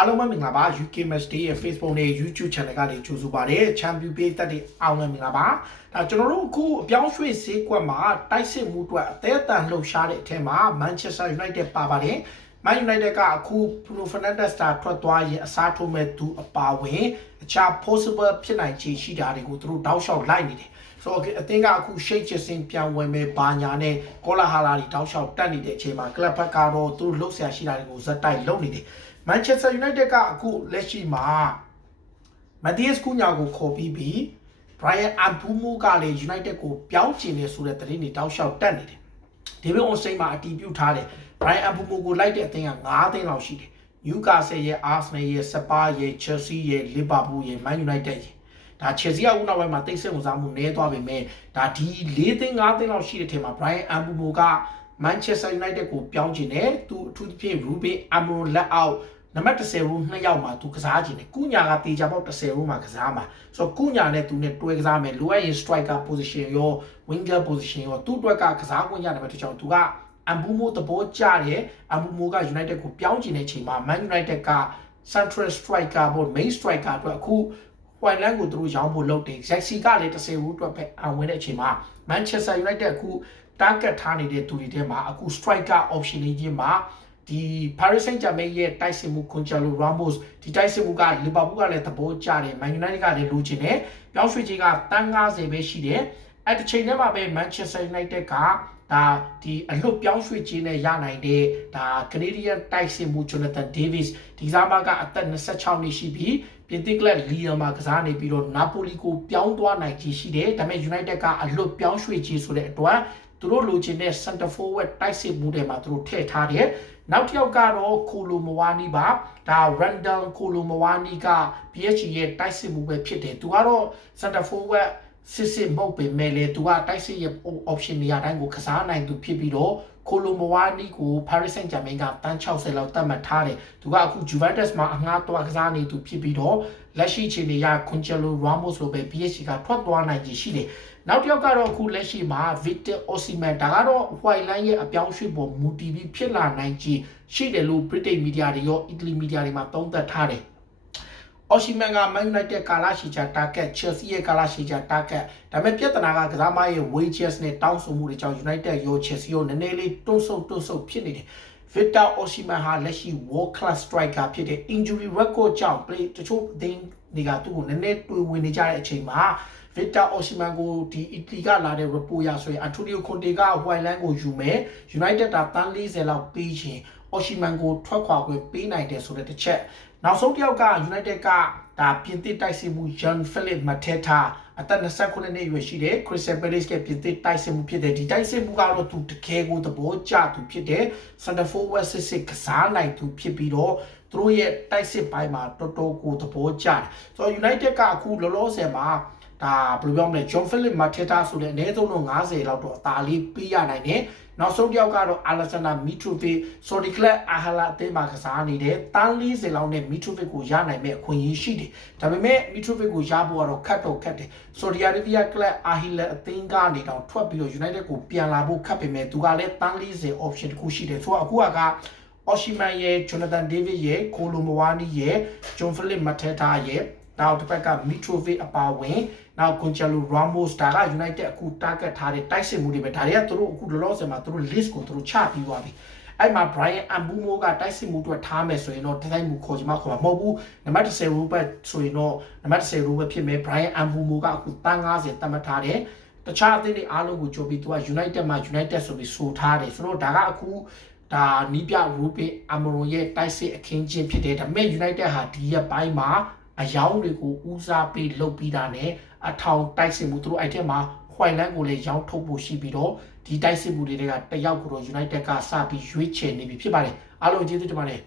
အားလုံးပဲမင်္ဂလာပါ UK Match Day ရဲ့ Facebook နဲ့ YouTube Channel ကနေကြိုဆိုပါရစေ Champion Page တက်တဲ့အောင်လည်းမင်္ဂလာပါဒါကျွန်တော်တို့အခုအပြောင်းရွှေ့ဈေးကွက်မှာတိုက်စစ်မှုအတွက်အသေးအတန်လှုပ်ရှားတဲ့အထက်မှာ Manchester United ပါပါတယ် Man United ကအခု Bruno Fernandes တာထွက်သွားရင်အစားထိုးမဲ့သူအပါဝင်အခြား possible ဖြစ်နိုင်ခြေရှိတာတွေကိုသူတို့တောက်လျှောက်လိုက်နေတယ်ဆိုတော့အသင်းကအခုရှိတ်ချစ်စင်ပြန်ဝင်မဲ့ဘာညာနဲ့ကောလာဟာလာတွေတောက်လျှောက်တက်နေတဲ့အချိန်မှာကလပ်ဘက်ကတော့သူတို့လှုပ်ရှားရှိတာတွေကိုဇက်တိုက်လုပ်နေတယ် Manchester United ကအခုလက်ရှိမှာ Matthias Cunha ကိုခေါ်ပြီးပြီး Brian Ambumo ကလည်း United ကိုပြောင်းချင်နေဆိုတဲ့သတင်းတွေတောက်လျှောက်တက်နေတယ်။ David Ornstein မှာအတီးပြုတ်ထားတယ်။ Brian Ambumo ကိုလိုက်တဲ့အသင်းက9သိန်းလောက်ရှိတယ်။ Newcastle ရဲ့ Arsenal ရဲ့ Spurs ရဲ့ Chelsea ရဲ့ Liverpool ရဲ့ Man United ရဲ့ဒါ Chelsea ကဦးနောက်ပိုင်းမှာတိတ်ဆိတ်ဝင်စားမှုနည်းသွားပေမဲ့ဒါဒီ4သိန်း5သိန်းလောက်ရှိတဲ့ထဲမှာ Brian Ambumo က Manchester United ကိုပြောင်းချင်တယ်သူအထူးသဖြင့် Ruben Amorim လက်အောက် နံပါတ်10ရိုးနှစ်ယောက်မှာသူကစားချင်တယ်ကုညာကတေချာပေါက်10ရိုးမှာကစားမှာဆိုတော့ကုညာနဲ့သူနဲ့တွဲကစားမယ်လိုအပ်ရင် striker position ရော winger position ရောသူ့အတွက်ကကစားခွင့်ရတယ်ပဲတချို့သူကအမ်ဘူမိုသဘောကျတယ်အမ်ဘူမိုက United ကိုပြောင်းချင်တဲ့ချိန်မှာ Man United က central striker ပေါ့ main striker အတွက်အခု white line ကိုသူတို့ရောင်းဖို့လုပ်တယ် Jaxi ကလည်း10ရိုးအတွက်ပဲအဝင်တဲ့အချိန်မှာ Manchester United အခု target ထားနေတဲ့သူတွေထဲမှာအခု striker option လေးချင်းမှာ ဒီ Paris Saint-Germain ရဲ့တိုက်စစ်မှု Gonzalo Ramos ဒီတိုက်စစ်မှုက Liverpool ကလည်းသဘောကျတယ် Man United ကလည်းလိုချင်တယ်ပြောင်းရွှေ့ခြင်းကတန်း90ပဲရှိတယ်အဲ့ဒီချိန်ထဲမှာပဲ Manchester United ကဒါဒီအလွတ်ပြောင်းရွှေ့ခြင်းနဲ့ရနိုင်တဲ့ဒါ Canadian တိုက်စစ်မှု Jonathan Davis ဒီစားမကအသက်26နှစ်ရှိပြီးပြင်သစ်ကလပ်လီယံမှာကစားနေပြီးတော့နာပိုလီကိုပြောင်းသွားနိုင်ခြင်းရှိတယ်ဒါပေမဲ့ United ကအလွတ်ပြောင်းရွှေ့ခြင်းဆိုတဲ့အတွက် သူတို့လိုချင်တဲ့ center forward တိုက်စစ်မှုတွေမှာသူတို့ထည့်ထားတယ်နောက်တစ်ယောက်ကတော့ကိုလိုမဝါနီပါဒါ random ကိုလိုမဝါနီက PSG ရဲ့တိုက်စစ်မှုပဲဖြစ်တယ်သူကတော့ center forward စစ်စစ်မဟုတ်ပေမဲ့လေသူကတိုက်စစ်ရဲ့ option နေရာတိုင်းကိုကစားနိုင်သူဖြစ်ပြီးတော့ကိုလိုမဝါနီကို Paris Saint-Germain ကတန်း60လောက်တတ်မှတ်ထားတယ်သူကအခု Juventus မှာအငှားသွားကစားနေသူဖြစ်ပြီးတော့လက်ရှိချိန်နေရ Gonzalo Ramos လိုပဲ PSG ကထွက်သွားနိုင်ခြေရှိတယ် နောက်တစ်ယောက်ကတော့အခုလက်ရှိမှာ Victor Osimhen ဒါကတော့ white line ရဲ့အပြောင်းရွှေ့ပေါ်မူတည်ပြီးဖြစ်လာနိုင်ခြေရှိတယ်လို့ British media တွေရော Italy media တွေမှာသုံးသပ်ထားတယ်အော်ရှိမန်က Man United ကာလာရှိချာ target Chelsea ရဲ့ကာလာရှိချာ target ဒါပေမဲ့ပြဿနာကကစားမရဲ့ wages နဲ့တောင်းဆိုမှုတွေကြောင့် United ရော Chelsea ရောနည်းနည်းလေးတွန်းဆုပ်တွန်းဆုပ်ဖြစ်နေတယ် Victor Osimhen ဟာလက်ရှိ world class striker ဖြစ်တဲ့ injury record ကြောင့် play တချို့အသင်းတွေကသူ့ကိုနည်းနည်းတွေ့ဝင်နေကြတဲ့အချိန်မှာ Victor Osimhen ကိုဒီအီတလီကလာတဲ့ report ရဆိုရင် Antonio Conte က white line ကိုယူမယ် United တာတန်း40လောက်ပေးချင် Osimhen ကိုထွက်ခွာခွင့်ပေးနိုင်တယ်ဆိုတဲ့တစ်ချက်နောက်ဆုံးတစ်ယောက်က United ကဒါပြင်သစ်တိုက်စစ်မှု Jean Philippe Mateta အသက်29နှစ်အရွယ်ရှိတဲ့ Crystal Palace ကပြင်သစ်တိုက်စစ်မှုဖြစ်တဲ့ဒီတိုက်စစ်မှုကတော့သူတကယ်ကိုသဘောကျသူဖြစ်တဲ့ Center Forward စစ်စစ်ကစားနိုင်သူဖြစ်ပြီးတော့သူတို့ရဲ့တိုက်စစ်ပိုင်းမှာတော်တော်ကိုသဘောကျတယ်ဆိုတော့ United ကအခုလောလောဆယ်မှာ ဒါဘယ်လိုပြောမလဲ John Philip Mateta ဆိုတဲ့အနည်းဆုံးတော့90လောက်တော့အသာလေးပေးရနိုင်တယ်နောက်ဆုံးတစ်ယောက်ကတော့ Alexander Mitrovic Saudi Club Al-Ahly အသင်းမှာကစားနေတဲ့တန်း40လောက်နဲ့ Mitrovic ကိုရနိုင်မဲ့အခွင့်အရေးရှိတယ်ဒါပေမဲ့ Mitrovic ကိုရဖို့ကတော့ခက်တော့ခက်တယ် Saudi Arabia Club Al-Ahly အသင်းကနေတော့ထွက်ပြီးတော့ United ကိုပြန်လာဖို့ခက်ပေမဲ့သူကလည်းတန်း40 option တစ်ခုရှိတယ်ဆိုတော့အခုက Oshiman ရဲ့ Jonathan David ရဲ့ Kolo Muani ရဲ့ John Philip Mateta ရဲ့နော က်တစ်ပတ်က Mitrovic အပါဝင်နောက် Gonzalo Ramos ဒါက United အခု target ထားတဲ့တိုက်စစ်မှုတွေပဲဒါတွေကသူတို့အခုလောလောဆယ်မှာသူတို့ list ကိုသူတို့ချပြီးသွားပြီအဲ့မှာ Brian Ambumo ကတိုက်စစ်မှုတွေထားမယ်ဆိုရင်တော့တိုက်မှုခေါ်ချင်မှခေါ်မှာမဟုတ်ဘူးနံပါတ်10 Robert ဆိုရင်တော့နံပါတ်10 Robert ဖြစ်မယ် Brian Ambumo ကအခုတန်း90တတ်မှတ်ထားတယ်တခြားအသင်းတွေအားလုံးကိုကြိုပြီးသူက United မှာ United ဆိုပြီးဆိုထားတယ်ဆိုတော့ဒါကအခုဒါနီးပြရူပင်အမရွန်ရဲ့တိုက်စစ်အခင်းချင်းဖြစ်တယ်ဒါပေမဲ့ United ဟာဒီရက်ပိုင်းမှာ အယောင်းတွေကိုဦးစားပေးလုပ်ပြီးတာနဲ့အထောင်တိုက်စစ်မှုသူတို့အဲ့ထက်မှာ white line ကိုလည်းရောင်းထုတ်ဖို့ရှိပြီးတော့ဒီတိုက်စစ်မှုတွေကတယောက်ကိုတော့ United ကစပြီးရွေးချယ်နေပြီဖြစ်ပါတယ်အားလုံးကျေးဇူးတင်ပါတယ်